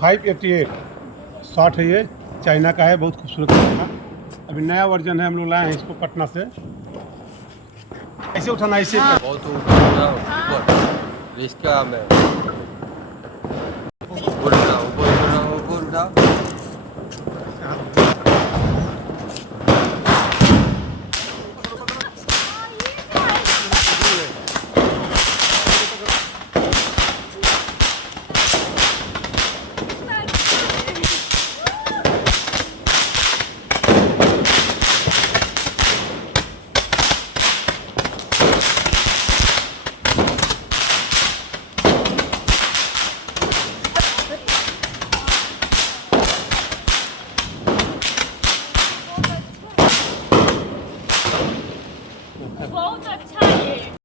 588 60 है ये, चाइना का है, बहुत खूबसूरत है। अभी नया वर्जन है, हम लोग लाए हैं इसको पटना से। ऐसे उठाना, ऐसे बहुत ऊपर उठाओ, ऊपर इसका में ऊपर उठाओ, ऊपर उठाओ, ऊपर उठाओ।